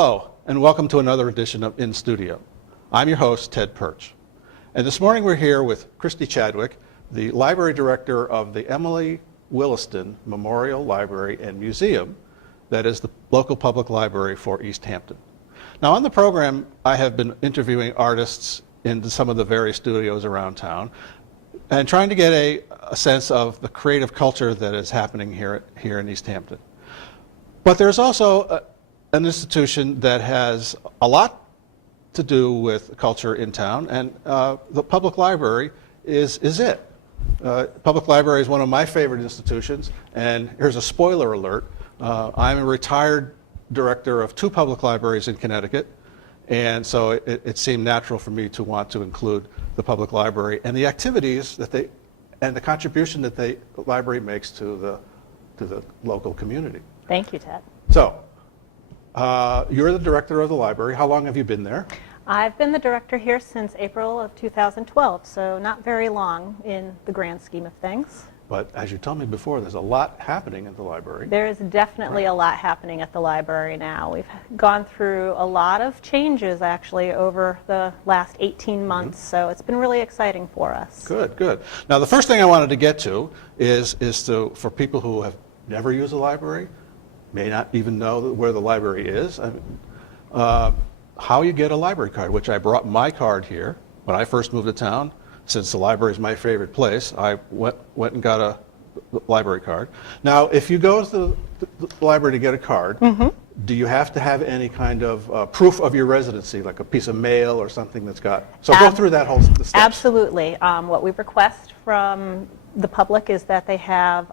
Hello, and welcome to another edition of In Studio. I'm your host, Ted Perch. And this morning we're here with Christy Chadwick, the library director of the Emily Williston Memorial Library and Museum, that is the local public library for East Hampton. Now on the program, I have been interviewing artists in some of the various studios around town and trying to get a sense of the creative culture that is happening here in East Hampton. But there's also an institution that has a lot to do with culture in town, and the public library is it. Public library is one of my favorite institutions, and here's a spoiler alert. I'm a retired director of 2 public libraries in Connecticut, and so it seemed natural for me to want to include the public library and the activities that and the contribution that the library makes to the local community. Thank you, Ted. So, you're the director of the library. How long have you been there? I've been the director here since April of 2012, so not very long in the grand scheme of things. But as you told me before, there's a lot happening at the library. There is definitely a lot happening at the library now. We've gone through a lot of changes, actually, over the last 18 months, so it's been really exciting for us. Good, good. Now, the first thing I wanted to get to is for people who have never used a library, may not even know where the library is, how you get a library card, which I brought my card here when I first moved to town. Since the library is my favorite place, I went and got a library card. Now, if you go to the library to get a card, do you have to have any kind of proof of your residency, like a piece of mail or something that's got? So go through that whole steps. Absolutely. What we request from the public is that they have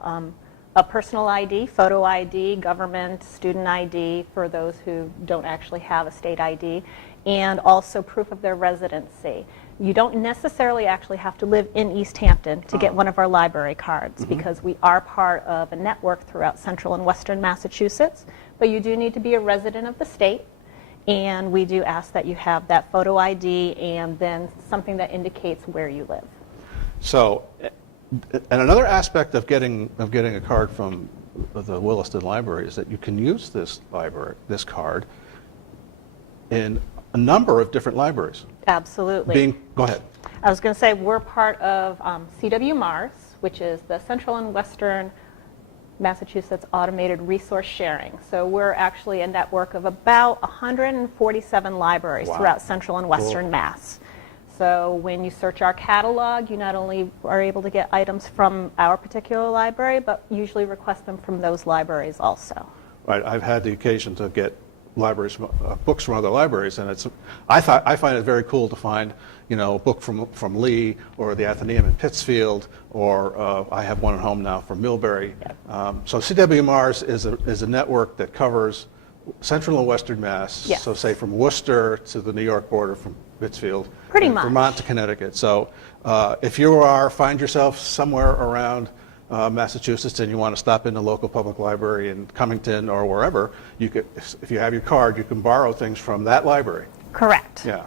a personal ID, photo ID, government, student ID for those who don't actually have a state ID, and also proof of their residency. You don't necessarily actually have to live in East Hampton to get one of our library cards because we are part of a network throughout central and western Massachusetts, but you do need to be a resident of the state, and we do ask that you have that photo ID and then something that indicates where you live. So, and another aspect of getting a card from the Williston Library is that you can use this card in a number of different libraries. Absolutely. Go ahead. I was going to say we're part of CW Mars, which is the Central and Western Massachusetts Automated Resource Sharing. So we're actually a network of about 147 libraries throughout Central and Western Mass. So when you search our catalog, you not only are able to get items from our particular library, but usually request them from those libraries also. Right. I've had the occasion to get books from other libraries, and I find it very cool to find, a book from Lee or the Athenaeum in Pittsfield, or I have one at home now from Millbury. So CW Mars is a network that covers central and western Mass. Yes. So say from Worcester to the New York border, from Pittsfield, pretty much Vermont to Connecticut. So if you find yourself somewhere around Massachusetts and you want to stop in the local public library in Cummington or wherever, if you have your card, you can borrow things from that library. Correct. Yeah.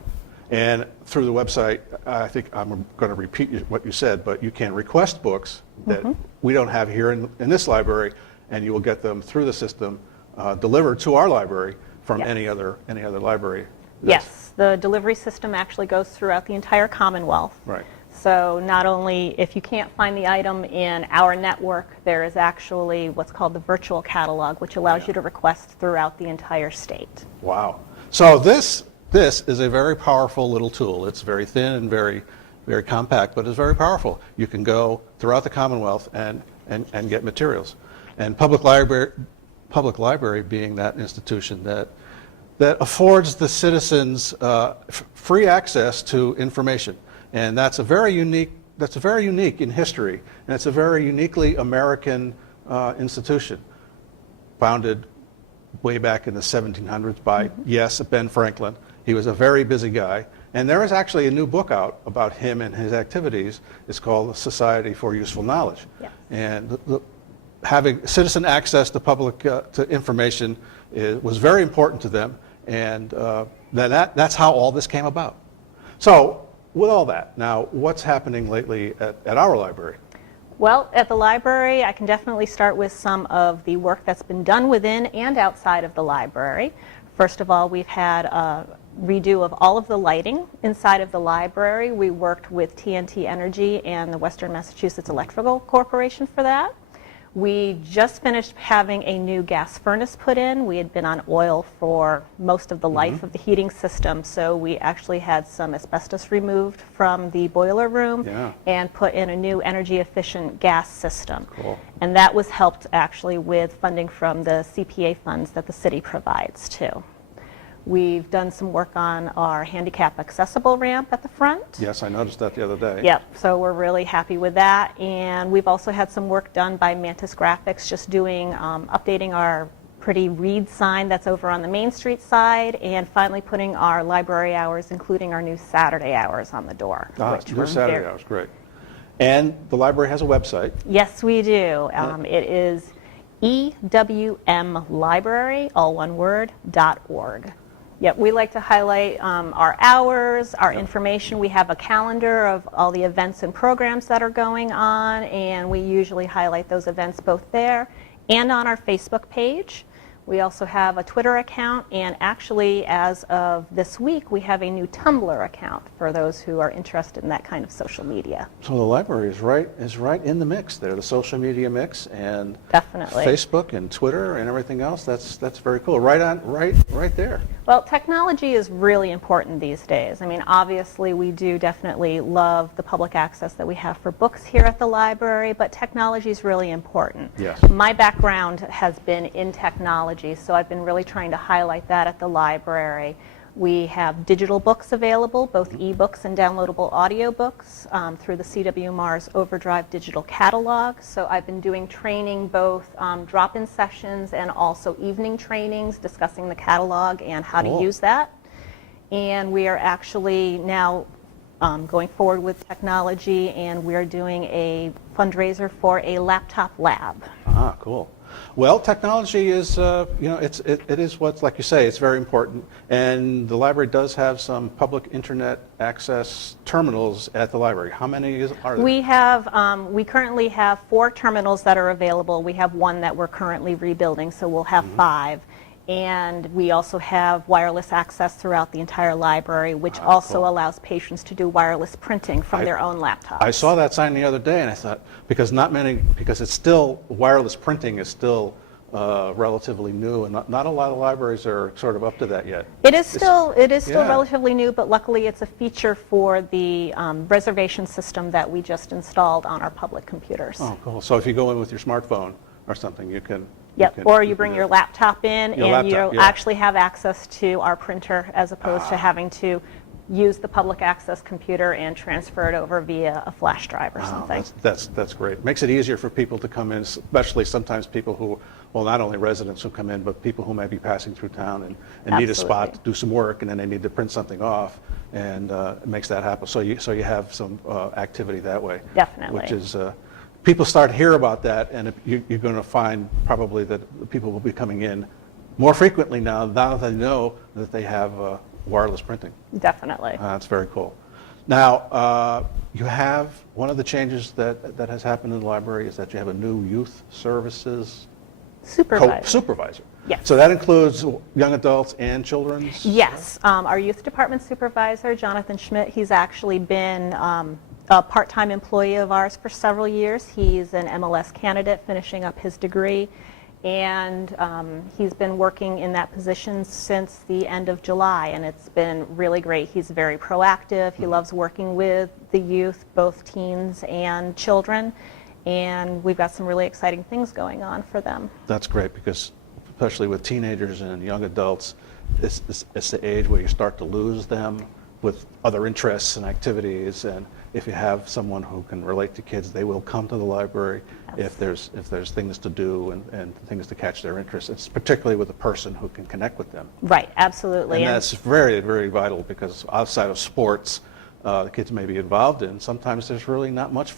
And through the website, I think I'm going to repeat what you said, but you can request books that we don't have here in this library, and you will get them through the system delivered to our library from any other library. Yes, the delivery system actually goes throughout the entire Commonwealth. Right. So not only if you can't find the item in our network, there is actually what's called the virtual catalog, which allows you to request throughout the entire state. Wow. So this is a very powerful little tool. It's very thin and very, very compact, but it's very powerful. You can go throughout the Commonwealth and get materials. And public library being that institution that affords the citizens free access to information. And that's a very unique in history, and it's a very uniquely American institution, founded way back in the 1700s by, Ben Franklin. He was a very busy guy, and there is actually a new book out about him and his activities. It's called the Society for Useful Knowledge. Yeah. And having citizen access to public to information was very important to them, and that's how all this came about. So, with all that, now what's happening lately at our library? Well, at the library, I can definitely start with some of the work that's been done within and outside of the library. First of all, we've had a redo of all of the lighting inside of the library. We worked with TNT Energy and the Western Massachusetts Electrical Corporation for that. We just finished having a new gas furnace put in. We had been on oil for most of the life of the heating system, so we actually had some asbestos removed from the boiler room and put in a new energy efficient gas system. Cool. And that was helped actually with funding from the CPA funds that the city provides too. We've done some work on our handicap accessible ramp at the front. Yes, I noticed that the other day. Yep, so we're really happy with that. And we've also had some work done by Mantis Graphics, just doing, updating our pretty read sign that's over on the Main Street side, and finally putting our library hours, including our new Saturday hours, on the door. Which Your we're Saturday hours, great. And the library has a website. Yes, we do. It is ewmlibrary, all one word, .org. Yep, we like to highlight our hours, our information. We have a calendar of all the events and programs that are going on, and we usually highlight those events both there and on our Facebook page. We also have a Twitter account, and actually, as of this week, we have a new Tumblr account for those who are interested in that kind of social media. So the library is right in the mix there, the social media mix, and Definitely. Facebook and Twitter and everything else. That's very cool. Right there. Well, technology is really important these days. I mean, obviously, we do definitely love the public access that we have for books here at the library, but technology is really important. Yes. My background has been in technology, so I've been really trying to highlight that at the library. We have digital books available, both ebooks and downloadable audiobooks through the CW Mars Overdrive digital catalog. So I've been doing training, both drop-in sessions and also evening trainings discussing the catalog and how to use that. And we are actually now going forward with technology, and we're doing a fundraiser for a laptop lab. Ah, cool. Well, technology is, it is what's, like you say, it's very important. And the library does have some public internet access terminals at the library. How many are there? We currently have 4 terminals that are available. We have one that we're currently rebuilding, so we'll have 5. And we also have wireless access throughout the entire library, which also allows patients to do wireless printing from their own laptops. I saw that sign the other day, and I thought, because it's still, wireless printing is still relatively new, and not a lot of libraries are sort of up to that yet. It is still relatively new, but luckily it's a feature for the reservation system that we just installed on our public computers. Oh, cool. So if you go in with your smartphone or something, you can... Yep, or you bring your laptop in, and you'll actually have access to our printer as opposed to having to use the public access computer and transfer it over via a flash drive or something. That's great. Makes it easier for people to come in, especially sometimes people who, well, not only residents who come in, but people who may be passing through town and need a spot to do some work, and then they need to print something off, and it makes that happen. So you have some activity that way. Definitely. Which is... people start to hear about that, and you're going to find probably that people will be coming in more frequently now that they know that they have wireless printing. Definitely. That's very cool. Now, you have one of the changes that has happened in the library is that you have a new youth services supervisor. Yes. So that includes young adults and children's? Yes. Our youth department supervisor, Jonathan Schmidt, he's actually been a part-time employee of ours for several years. He's an MLS candidate finishing up his degree, and he's been working in that position since the end of July, and it's been really great. He's very proactive. He loves working with the youth, both teens and children, and we've got some really exciting things going on for them. That's great, because especially with teenagers and young adults, it's the age where you start to lose them with other interests and activities, and if you have someone who can relate to kids, they will come to the library if there's things to do and things to catch their interest. It's particularly with a person who can connect with them. Right, absolutely. And that's very, very vital, because outside of sports the kids may be involved in, sometimes there's really not much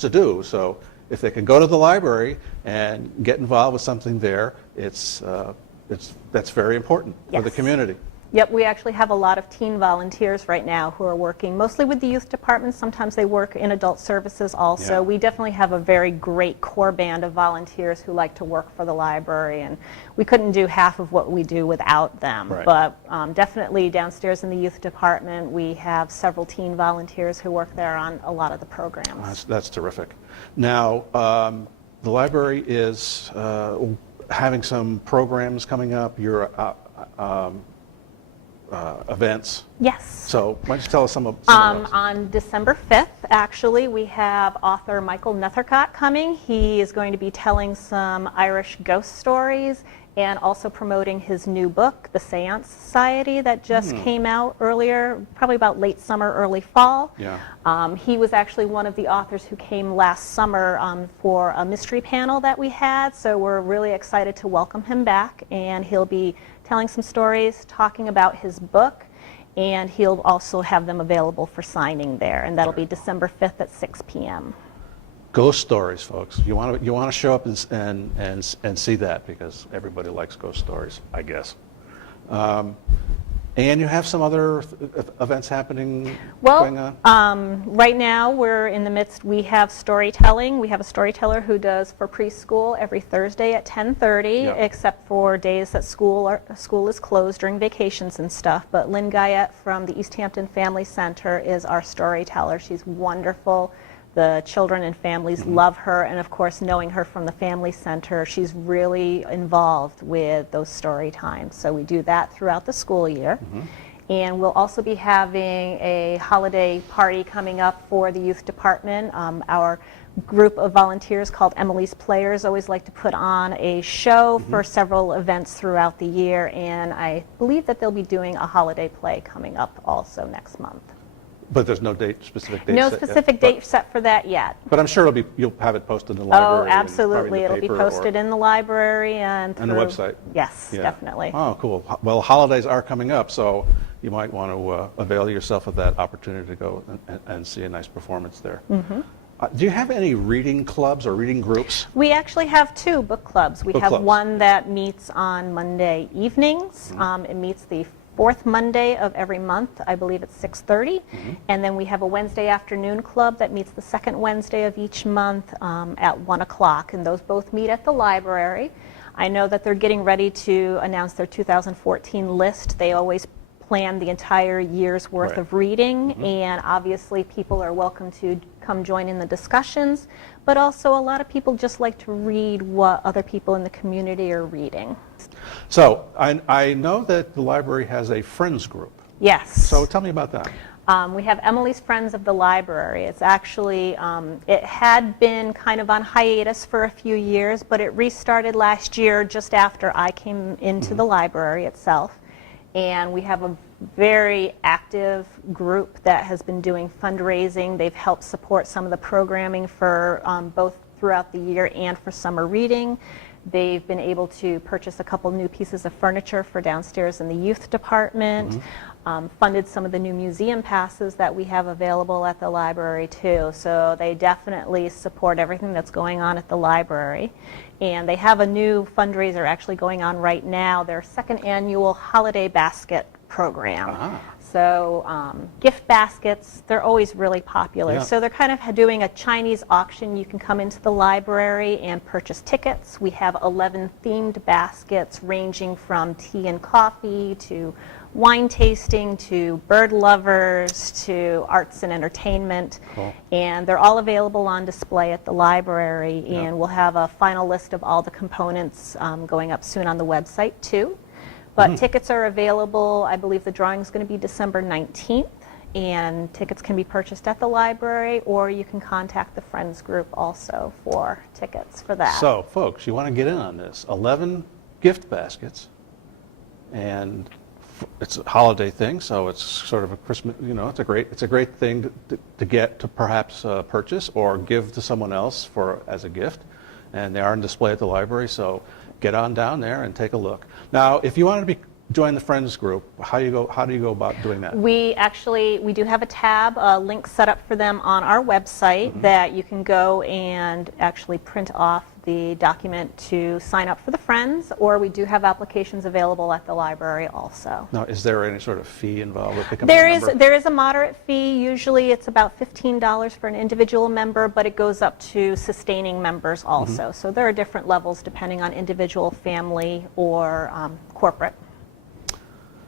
to do. So if they can go to the library and get involved with something there, that's very important for the community. Yep, we actually have a lot of teen volunteers right now who are working mostly with the youth department. Sometimes they work in adult services also. Yeah. We definitely have a very great core band of volunteers who like to work for the library, and we couldn't do half of what we do without them. Right. But definitely downstairs in the youth department, we have several teen volunteers who work there on a lot of the programs. That's terrific. Now, the library is having some programs coming up, your events. Yes. So why don't you tell us some of those? On December 5th, actually, we have author Michael Nethercott coming. He is going to be telling some Irish ghost stories and also promoting his new book, The Seance Society, that just came out earlier, probably about late summer, early fall. Yeah. He was actually one of the authors who came last summer for a mystery panel that we had, so we're really excited to welcome him back, and he'll be telling some stories, talking about his book, and he'll also have them available for signing there, and that'll be December 5th at 6 p.m. Ghost stories, folks. You want to show up and see that, because everybody likes ghost stories, I guess. And you have some other events happening going on? Well, right now we're in the midst, we have storytelling. We have a storyteller who does for preschool every Thursday at 10:30, Yeah. except for days that school is closed during vacations and stuff. But Lynn Guyette from the East Hampton Family Center is our storyteller. She's wonderful. The children and families love her, and of course, knowing her from the Family Center, she's really involved with those story times. So we do that throughout the school year. And we'll also be having a holiday party coming up for the youth department. Our group of volunteers called Emily's Players always like to put on a show for several events throughout the year, and I believe that they'll be doing a holiday play coming up also next month. But there's no specific date No set yet? specific date set for that yet. But I'm sure you'll have it posted in the Oh, library. and absolutely. probably in It'll the be paper or- posted in the library and And the through- website. Yes, Yeah. definitely. Oh, cool. Well, holidays are coming up, so you might want to avail yourself of that opportunity to go and see a nice performance there. Do you have any reading clubs or reading groups? We actually have two book clubs. We Book have clubs. one that meets on Monday evenings. It meets the fourth Monday of every month. I believe it's 6:30. And then we have a Wednesday afternoon club that meets the second Wednesday of each month at 1 o'clock. And those both meet at the library. I know that they're getting ready to announce their 2014 list. They always plan the entire year's worth Right. of reading, and obviously people are welcome to come join in the discussions, but also a lot of people just like to read what other people in the community are reading. So I know that the library has a friends group. Yes. So tell me about that. We have Emily's Friends of the Library. It's actually, it had been kind of on hiatus for a few years, but it restarted last year just after I came into the library itself. And we have a very active group that has been doing fundraising. They've helped support some of the programming for both throughout the year and for summer reading. They've been able to purchase a couple new pieces of furniture for downstairs in the youth department, funded some of the new museum passes that we have available at the library too. So they definitely support everything that's going on at the library. And they have a new fundraiser actually going on right now, their second annual holiday basket program. So gift baskets, they're always really popular. Yeah. So they're kind of doing a Chinese auction. You can come into the library and purchase tickets. We have 11 themed baskets ranging from tea and coffee to wine tasting to bird lovers to arts and entertainment. Cool. And they're all available on display at the library. Yeah. And we'll have a final list of all the components going up soon on the website too. But tickets are available. I believe the drawing is going to be December 19th, and tickets can be purchased at the library, or you can contact the Friends group also for tickets for that. So, folks, you want to get in on this. 11 gift baskets, and it's a holiday thing, so it's sort of a Christmas, it's a great thing to get to perhaps purchase or give to someone else as a gift. And they are on display at the library, so get on down there and take a look. Now, if you want to join the Friends group, how do you go about doing that? We do have a tab, a link set up for them on our website that you can go and actually print off the document to sign up for the Friends, or we do have applications available at the library also. Now, is there any sort of fee involved with becoming a member? There is a moderate fee. Usually it's about $15 for an individual member, but it goes up to sustaining members also. So there are different levels depending on individual, family, or corporate.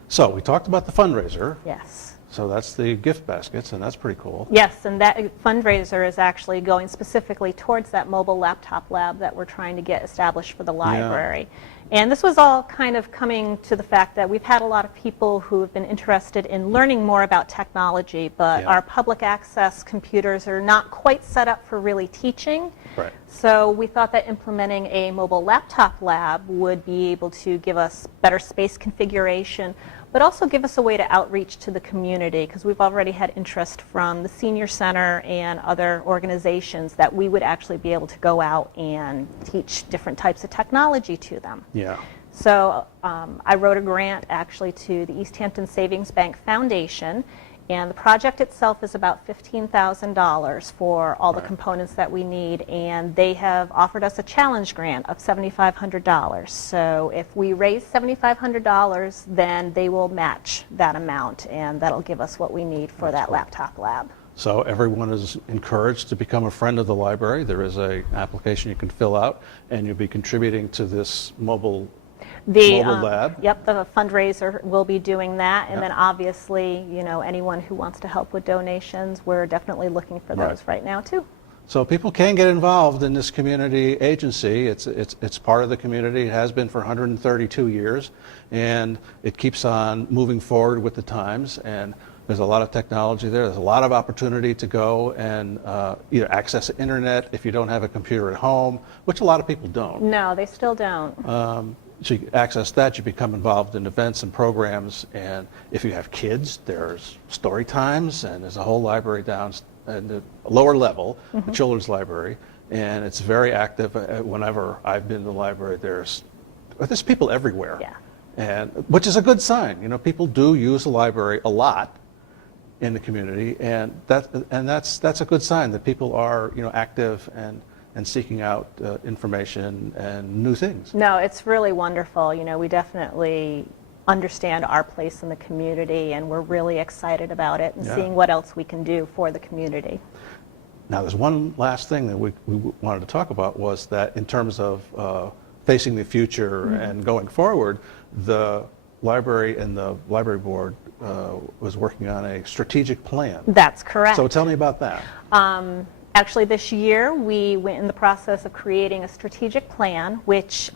So we talked about the fundraiser. Yes. So that's the gift baskets, and that's pretty cool. Yes, and that fundraiser is actually going specifically towards that mobile laptop lab that we're trying to get established for the library. And this was all kind of coming to the fact that we've had a lot of people who have been interested in learning more about technology, but our public access computers are not quite set up for really teaching. Right. So we thought that implementing a mobile laptop lab would be able to give us better space configuration, but also give us a way to outreach to the community, because we've already had interest from the Senior Center and other organizations that we would actually be able to go out and teach different types of technology to them. Yeah. So I wrote a grant actually to the East Hampton Savings Bank Foundation, and the project itself is about $15,000 for all the components that we need, and they have offered us a challenge grant of $7,500. So if we raise $7,500, then they will match that amount, and that'll give us what we need for that laptop lab. So everyone is encouraged to become a friend of the library. There is an application you can fill out, and you'll be contributing to this mobile lab. Yep, the fundraiser will be doing that, and then obviously, you know, anyone who wants to help with donations, we're definitely looking for those right now too. So people can get involved in this community agency. It's part of the community. It has been for 132 years, and it keeps on moving forward with the times. And there's a lot of technology there. There's a lot of opportunity to go and either access the internet if you don't have a computer at home, which a lot of people don't. No, they still don't. So you access that, you become involved in events and programs, and if you have kids, there's story times, and there's a whole library down at the lower level, the children's library, and it's very active. Whenever I've been to the library, there's people everywhere, and which is a good sign. You know, people do use the library a lot in the community, and that's a good sign that people are, you know, active and seeking out information and new things. No, it's really wonderful. You know, we definitely understand our place in the community, and we're really excited about it and seeing what else we can do for the community. Now, there's one last thing that we wanted to talk about, was that in terms of facing the future and going forward, the library and the library board was working on a strategic plan. That's correct. So tell me about that. Actually, this year we went in the process of creating a strategic plan, which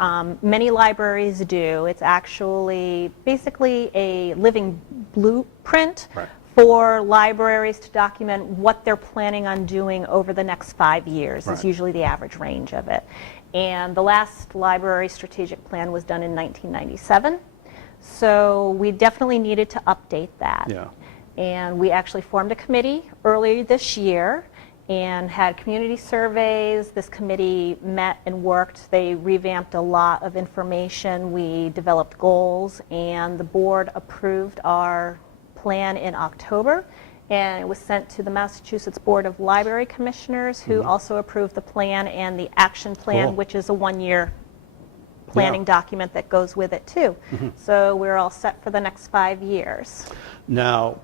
many libraries do. It's actually basically a living blueprint for libraries to document what they're planning on doing over the next 5 years, is usually the average range of it. And the last library strategic plan was done in 1997. So we definitely needed to update that. And we actually formed a committee earlier this year and had community surveys. This committee met and worked. They revamped a lot of information. We developed goals, and the board approved our plan in October, and it was sent to the Massachusetts Board of Library Commissioners, who also approved the plan and the action plan, which is a one-year planning document that goes with it too. So we're all set for the next 5 years. Now,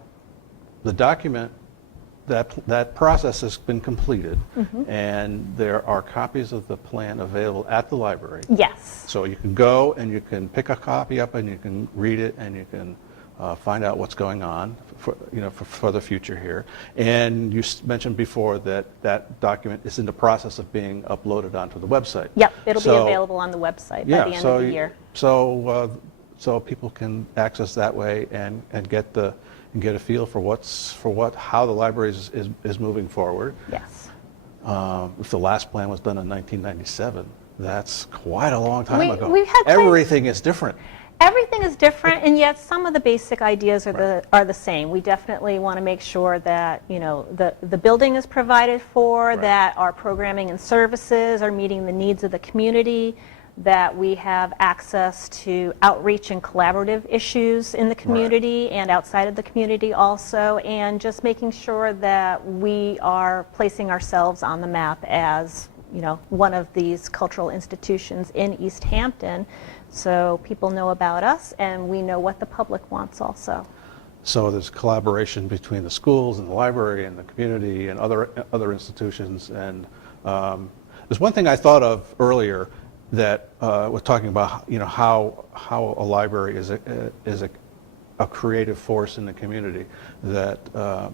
the document, that process has been completed, and there are copies of the plan available at the library. Yes. So you can go and you can pick a copy up and you can read it, and you can find out what's going on for the future here. And you mentioned before that that document is in the process of being uploaded onto the website. Yep, it'll be available on the website by the end of the year. So people can access that way and get a feel for how the library is moving forward. Yes. If the last plan was done in 1997, that's quite a long time ago. We've had everything is different. Everything is different, and yet some of the basic ideas are the same. We definitely want to make sure that, you know, the building is provided for, that our programming and services are meeting the needs of the community, that we have access to outreach and collaborative issues in the community and outside of the community also, and just making sure that we are placing ourselves on the map as one of these cultural institutions in East Hampton, so people know about us and we know what the public wants also. So there's collaboration between the schools and the library and the community and other institutions. And there's one thing I thought of earlier that was talking about how a library is a creative force in the community, that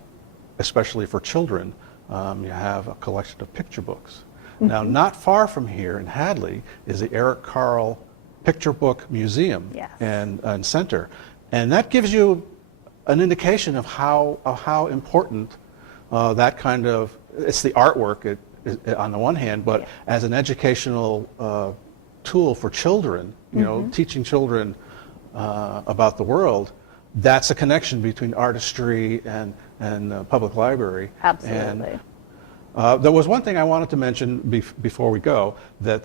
especially for children, you have a collection of picture books. Mm-hmm. Now, not far from here in Hadley is the Eric Carle Picture Book Museum. Yes. and Center, and that gives you an indication of how important that kind of, it's the artwork on the one hand, but yeah, as an educational tool for children, mm-hmm, teaching children about the world, that's a connection between artistry and public library. Absolutely. And there was one thing I wanted to mention before we go, that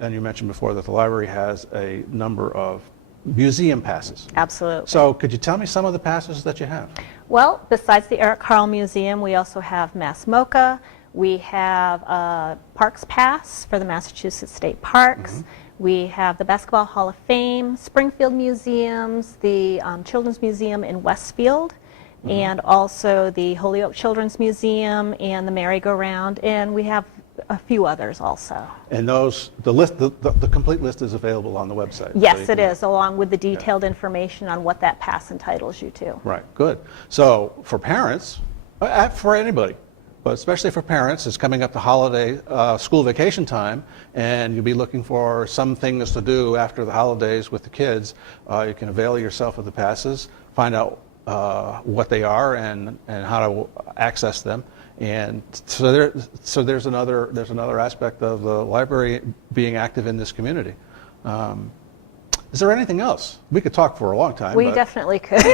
and you mentioned before that the library has a number of museum passes. Absolutely. So could you tell me some of the passes that you have? Well, besides the Eric Carle Museum, we also have Mass MoCA. We have a Parks Pass for the Massachusetts State Parks. Mm-hmm. We have the Basketball Hall of Fame, Springfield Museums, the Children's Museum in Westfield, mm-hmm, and also the Holyoke Children's Museum and the Merry-Go-Round, and we have a few others also. And those, the complete list is available on the website? Yes, it is, along with the detailed information on what that pass entitles you to. Right, good. So for parents, for anybody, but especially for parents, it's coming up to holiday school vacation time, and you'll be looking for some things to do after the holidays with the kids. You can avail yourself of the passes, find out what they are and how to access them. And so there's another aspect of the library being active in this community. Is there anything else? We could talk for a long time. We definitely could.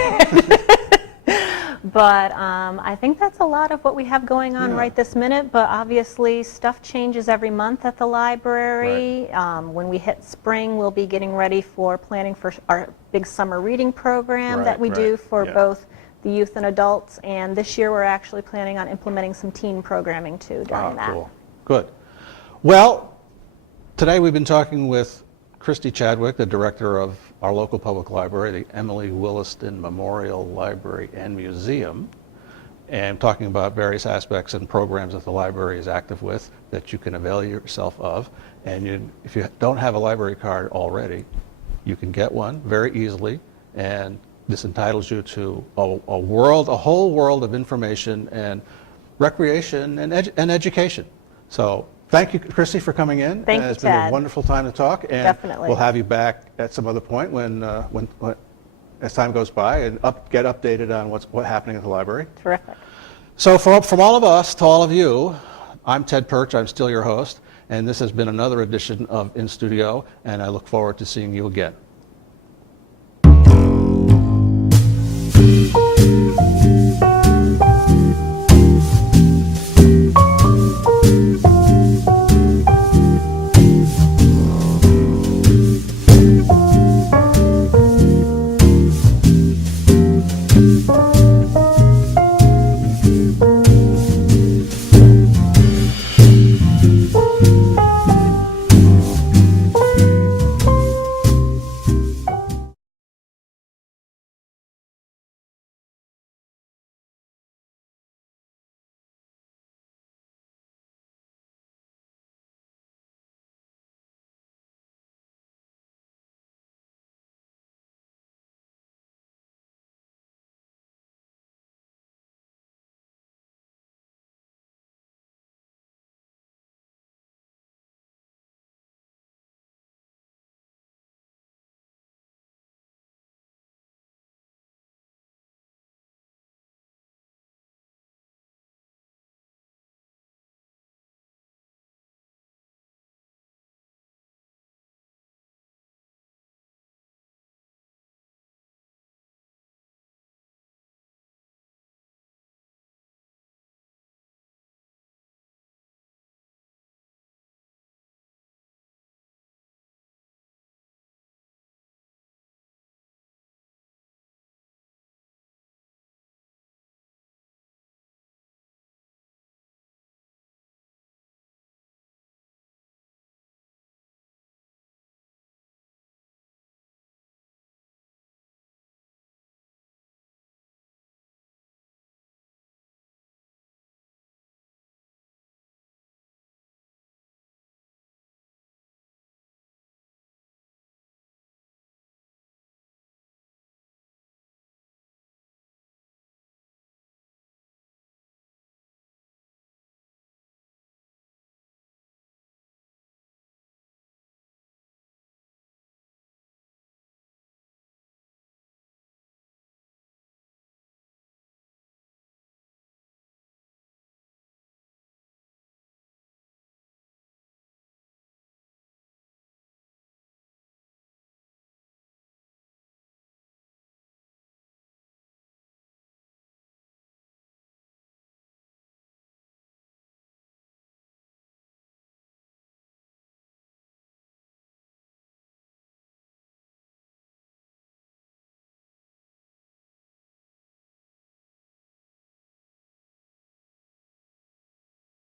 But I think that's a lot of what we have going on right this minute. But obviously, stuff changes every month at the library. Right. When we hit spring, we'll be getting ready for planning for our big summer reading program that we do for both the youth and adults. And this year, we're actually planning on implementing some teen programming too during that. Cool. Good. Well, today we've been talking with Christy Chadwick, the director of our local public library, the Emily Williston Memorial Library and Museum, and talking about various aspects and programs that the library is active with that you can avail yourself of. And if you don't have a library card already, you can get one very easily, and this entitles you to a whole world of information and recreation and education. So thank you, Christy, for coming in. Thank you, It's been a wonderful time to talk. And definitely. We'll have you back at some other point when as time goes by, and get updated on what's happening at the library. Terrific. So from all of us to all of you, I'm Ted Perch. I'm still your host, and this has been another edition of In Studio, and I look forward to seeing you again.